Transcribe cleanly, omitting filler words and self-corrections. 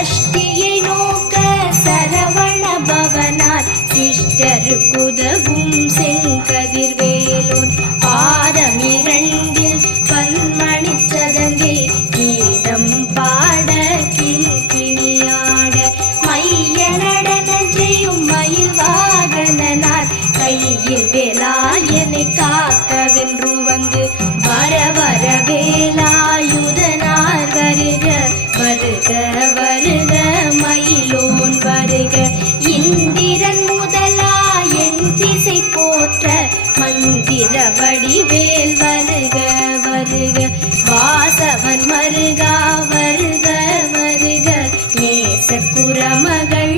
சஷ்டியை நோக்க சரவண பவனார் சிஷ்டருக்குதவும் செங்கதிர்வேலோன் பாதமிரண்டில் பன்மணி சதங்கை கீதம் பாட கிண்கிணியாட மைய நடன செய்யும் மயில் வாகனனார் கையில் வேலாயனை காக்கவென்று வந்து வர வர வேலாயுதனார் வருக வருக வருக மயிலோன் வருக இந்திரன் முதலா என் திசை போற்ற மந்திர வடிவேல் வருக வருக வாசவன் மருகா வருக வருக நேச குரமகள்